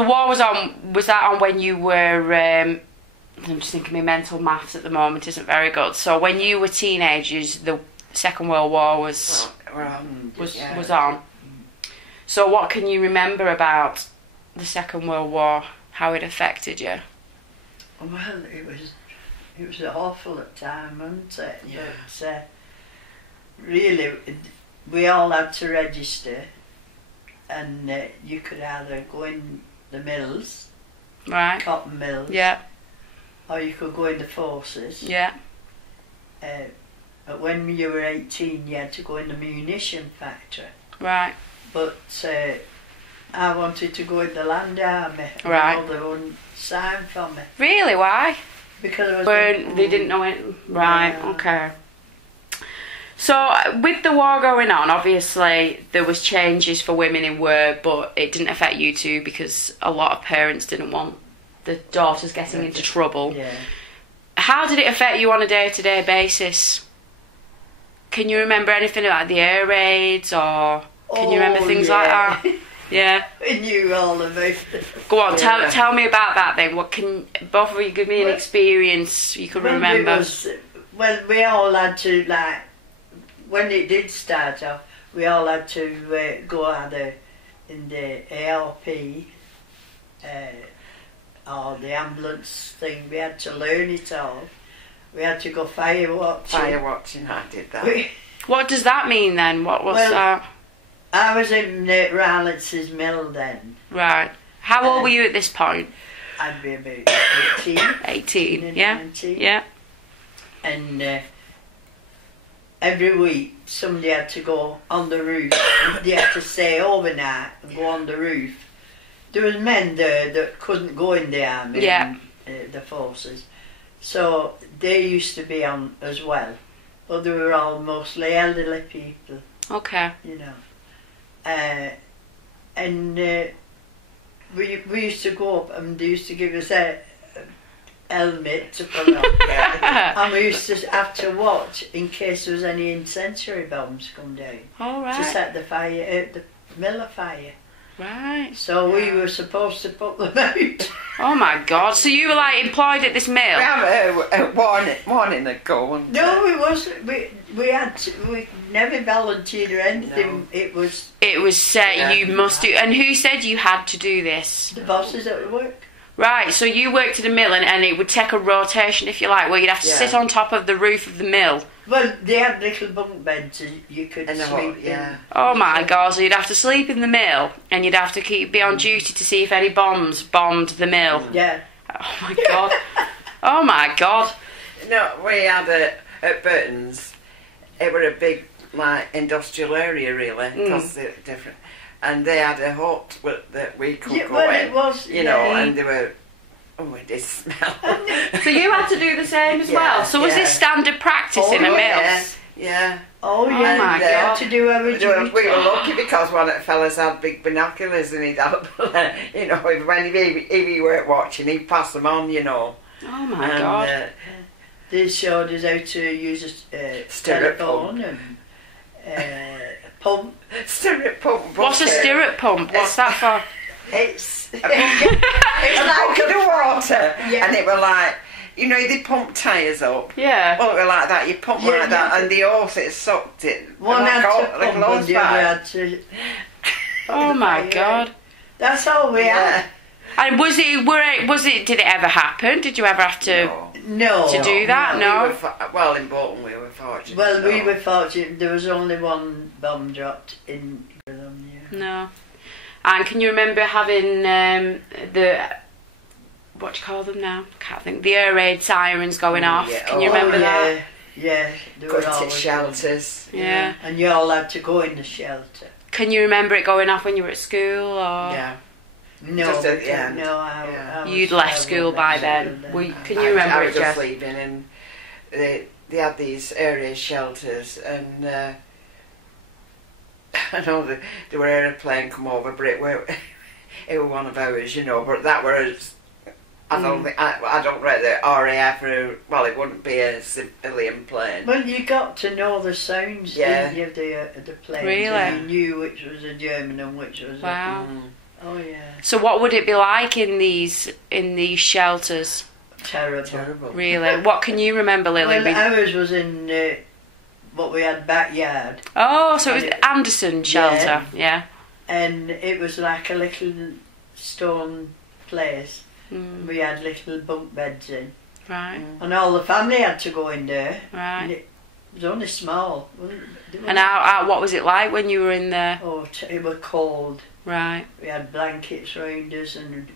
the war was on. Was that on when you were? I'm just thinking my mental maths at the moment isn't very good. So when you were teenagers, the Second World War was on. So what can you remember about the Second World War? How it affected you? Well, it was awful at the time, wasn't it? Yeah. But really, we all had to register, and you could either go in the mills, Right. cotton mills, Yeah. or you could go in the forces. Yeah. But when you were 18, you had to go in the munition factory. Right. But I wanted to go in the land army. Right. And they wouldn't sign for me Really? Why? because I was. They didn't know it. Right. Yeah. Okay. So with the war going on, obviously there was changes for women in work, but it didn't affect you two because a lot of parents didn't want the daughters getting into trouble. Yeah. How did it affect you on a day-to-day basis? Can you remember anything about the air raids, or can you remember things like that? Yeah. We knew all about it. Go on, Yeah. tell me about that then. What can both of you give me an Well, experience you can Well, remember? we all had to, like, when it did start off, we all had to go either in the ARP or the ambulance thing. We had to learn it all. We had to go fire watching. Fire watching, I did that. What does that mean then? What was Well, that? I was in Rowlands's mill then. Right. How old were you at this point? I'd be about 18. 18. Yeah. 19. Yeah. And every week somebody had to go on the roof. They had to stay overnight and go on the roof. There was men there that couldn't go in the army Yeah. and the forces. So they used to be on as well. But they were all mostly elderly people, Okay. you know. And we used to go up and they used to give us a helmet to put on. And we used to have to watch in case there was any incendiary bombs come down All to right. set the fire, the mill afire. Right. So we were supposed to put them out. Oh my God. So you were like employed at this We mill? have a warning that go on. No, it wasn't. We never volunteered or anything. No. It was It was said Yeah. you must do. And who said you had to do this? the bosses at work. Right. So you worked at a mill, and it would take a rotation, if you like, where you'd have to Yeah. sit on top of the roof of the mill. Well, they had little bunk beds and you could In the sleep hut, yeah. Oh my God. So you'd have to sleep in the mill, and you'd have to be on duty to see if any bombs bombed the mill. in. Yeah. Oh my God. Oh my God. No, we had at Burton's, it were a big, like, industrial area, really, because they're different. And they had a hut that we could Yeah, go well, in, it was, you know, yeah. and they were, oh, it did smell. So you had to do the same as Yeah, well. So was yeah. this standard practice Oh, in a mill? Yeah, yeah. Oh yeah, my they had God. to do We everything. were lucky because one of the fellas had big binoculars and he'd have, you know, if he weren't watching, he'd pass them on, you know. Oh my God. They showed us how to use a Stirrup telephone and pump. Stirrup pump. What's a stirrup pump? What's that for? It's It's like the water, Yeah. and it were like, you know, they pump tyres up. Yeah. Well, it were like that. You pump Yeah, like that, yeah. and the horse it sucked it. one like had to a pump and the other had to. Oh my God. That's all we Yeah. had. And was it? Did it ever happen? Did you ever have to? No. No. To do that? No. We were well, in Bolton we were fortunate. Well, we no. were fortunate. There was only one bomb dropped in them. Yeah. No. And can you remember having the what do you call them now? Can't think. The air raid sirens going off. yeah. Can you Oh, remember that? Yeah, they Go were to always shelters. Yeah. and you all had to go in the shelter. Can you remember it going off when you were at school, or Yeah. No, Just at the because- end. no, Yeah. I was- you'd I left was school left by school then? Can you remember I it, was just Jeff? leaving, and they had these area shelters, and I know there were aeroplane come over, but it were one of ours, you know. But that was, I don't think I don't rate the RAF. Well, it wouldn't be a civilian plane. Well, you got to know the sounds, Yeah. didn't you, the planes? Really? And you knew which was a German and which was Wow. Oh yeah. So what would it be like in these shelters? Terrible. Really? What can you remember, Lily? Well, ours was in what we had backyard. Oh, so it was Anderson shelter, yeah. And it was like a little stone place. We had little bunk beds in. Right. And all the family had to go in there. Right. And it was only small. And what was it like when you were in there? Oh, it was cold. Right. We had blankets round us and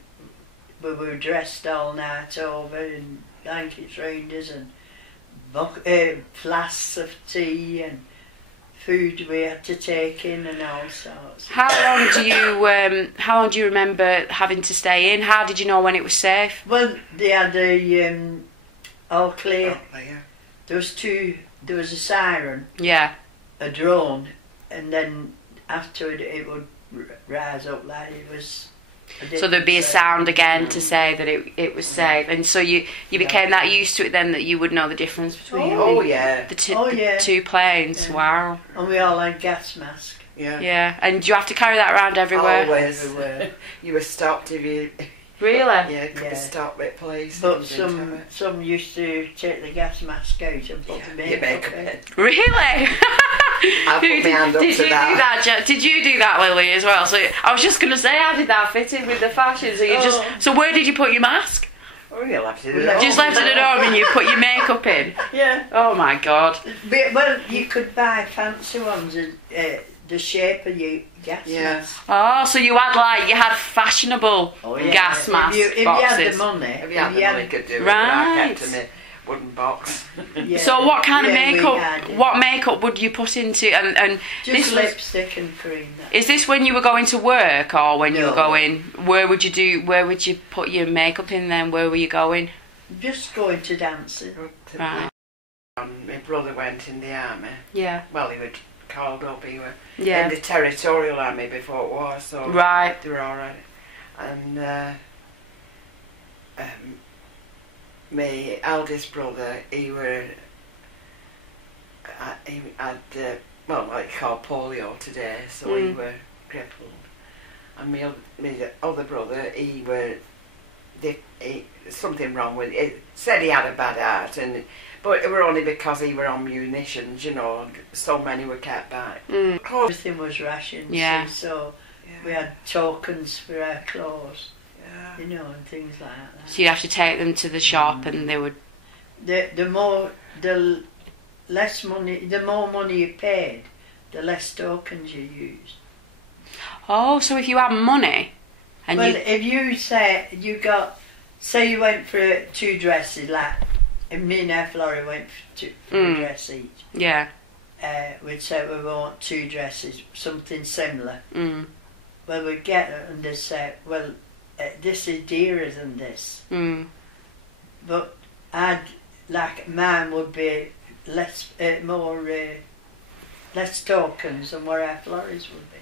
we were dressed all night over and blankets round us and flasks of tea and food we had to take in and all sorts. How long do you remember having to stay in? How did you know when it was safe? Well, they had a all clear. Oh, yeah. There was a siren, Yeah. a drone, and then after it would rise up like it was. So there'd be a sound again to say that it was safe, and so you became that used to it then that you would know the difference between the two planes. Yeah. Wow. And we all had gas masks. Yeah. Yeah, and do you have to carry that around everywhere? Always. Everywhere. You were stopped if you... Really? Yeah, could be stopped at police. But some used to take the gas mask out and put the makeup in. Really? I put my hand up Did to you that. do that? Did you do that, Lily, as well? So I was just going to say, how did that fit in with the fashion? So so where did you put your mask? Oh, you left it at home. Just left it at home and you put your makeup in? Yeah. Oh my God. But, well, you could buy fancy ones, the shape of your gas mask. Oh, so you had fashionable gas mask if you boxes. had the money. If you had the money, you could do it. Right. But I kept in a wooden box. Yeah. So what kind of makeup? we had. What makeup would you put into? And Just this was, lipstick and cream. is this when you were going to work or when you were No. going? Where would you put your makeup in then? Where were you going? Just going to dancing. Right. My brother went in the army. Yeah. Well, he was called up. He was Yeah. in the territorial army before war, so Right. they were all right. And my eldest brother, he had like called polio today, so he were crippled. And my other brother, something wrong with it. Said he had a bad heart, but it were only because he were on munitions, so many were kept back. Everything was rations. Yeah. So we had tokens for our clothes, Yeah. and things like that. So you'd have to take them to the shop and they would. The less money, the more money you paid, the less tokens you used. Oh, so if you had money, and if you say you went for 2 dresses, like me and our Florrie went for a dress each. Yeah. We'd say we want 2 dresses, something similar. Mm. Well, we'd get it and they'd say, well, this is dearer than this. Mm. But mine would be less tokens than what our Florrie's would be.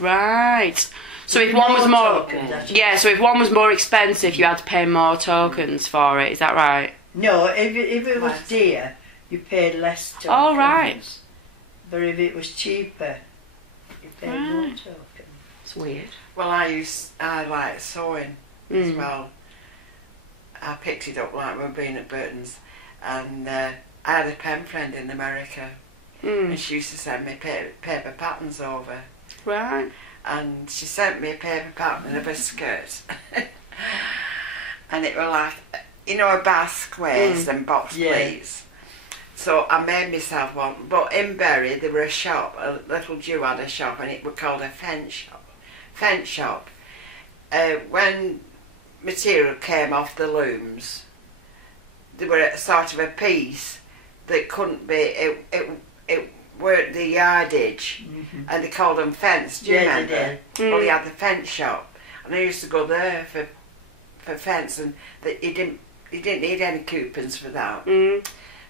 Right. So if one was more, tokens, so if one was more expensive, you had to pay more tokens for it. Is that right? No, if it was dear, you paid less tokens. Oh, right. But if it was cheaper, you paid more tokens. It's weird. Well, I like sewing as well. I picked it up like when being at Burton's, and I had a pen friend in America, and she used to send me paper patterns over. Right. And she sent me a paper pattern of a skirt, and it was like, a basque waist and box pleats. So I made myself one. But in Bury there were a shop, a little Jew had a shop, and it was called a fence shop. When material came off the looms, there were a sort of a piece that couldn't be. It weren't the yardage, and they called them fence. Do you remember? They did. Well, he had the fence shop, and I used to go there for fence, and he didn't need any coupons for that.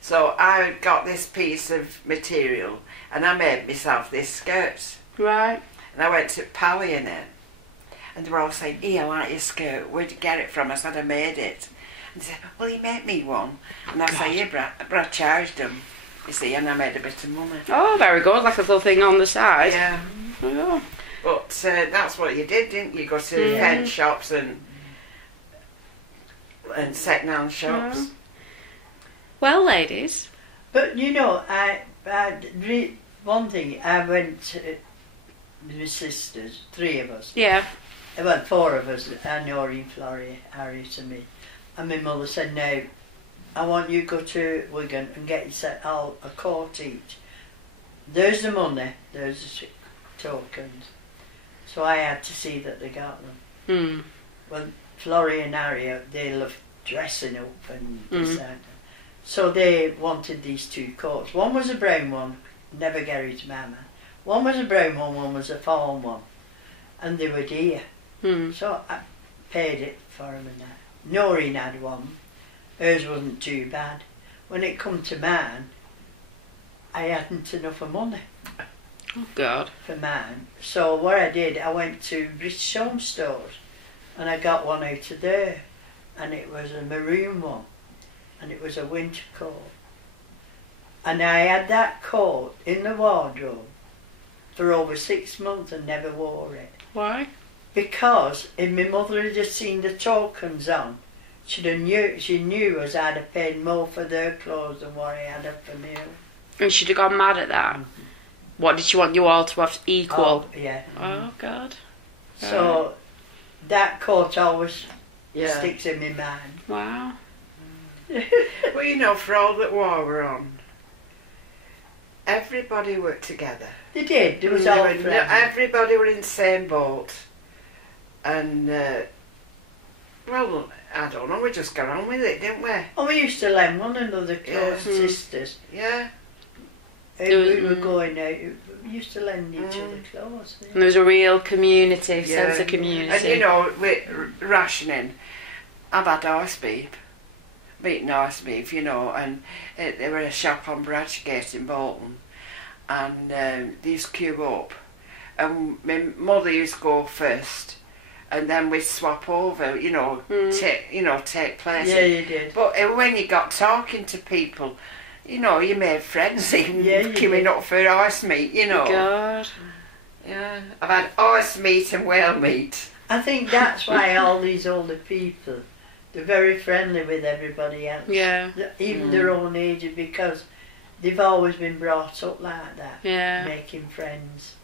So I got this piece of material, and I made myself this skirt. Right. And I went to Pally in it, and they were all saying, "Here, I like your skirt. Where'd you get it from?" I said, "I made it." And they said, "Well, he made me one." And I said, "Yeah, but I charged him." You see, and I made a bit of money. Oh, very good. Like a little thing on the side. Yeah. Oh. But that's what you did, didn't you? Go to fence shops and second-hand shops. Yeah. Well, ladies. But you know, one thing, I went to my sisters, 3 of us. Yeah. Well, 4 of us, Noreen, Florrie, Harriet and me. And my mother said, no, I want you to go to Wigan and get yourself a coat each. There's the money, there's the tokens. So I had to see that they got them. Well, Florrie and Harriet, they love dressing up and this and that. So they wanted these 2 coats. One was a brown one, never carried to Mama. One was a brown one was a fawn one. And they were dear. So I paid it for them and that. Noreen had one. Hers wasn't too bad. When it come to mine, I hadn't enough of money. Oh, God. For mine. So what I did, I went to British Home Stores and I got one out of there. And it was a maroon one. And it was a winter coat. And I had that coat in the wardrobe for over 6 months and never wore it. Why? Because if my mother had just seen the tokens on, she knew as I'd have paid more for their clothes than what I had up for me. And she'd have gone mad at that. What, did she want you all to have equal? Oh, yeah. Oh, God. So that coat always sticks in my mind. Wow. Well, you know, for all that war were on, everybody worked together. They did. There was all friends. Everybody were in the same boat. And, well, I don't know, we just got on with it, didn't we? Oh, we used to lend one another clothes, sisters. Yeah. If we were going out, we used to lend each other clothes. And there was a real community, sense of community. And, you know, with rationing, I've had ice beef, beaten ice beef, you know, and there were a shop on Bradgate in Bolton, and they used to queue up, and my mother used to go first, and then we'd swap over, you know, take place. Yeah, you did. But when you got talking to people, you know, you made friends even queuing up for ice meat, you know. God. Yeah, I've had ice meat and whale meat. I think that's why all these older people, they're very friendly with everybody else. Yeah. Even their own age, because they've always been brought up like that. Yeah. Making friends.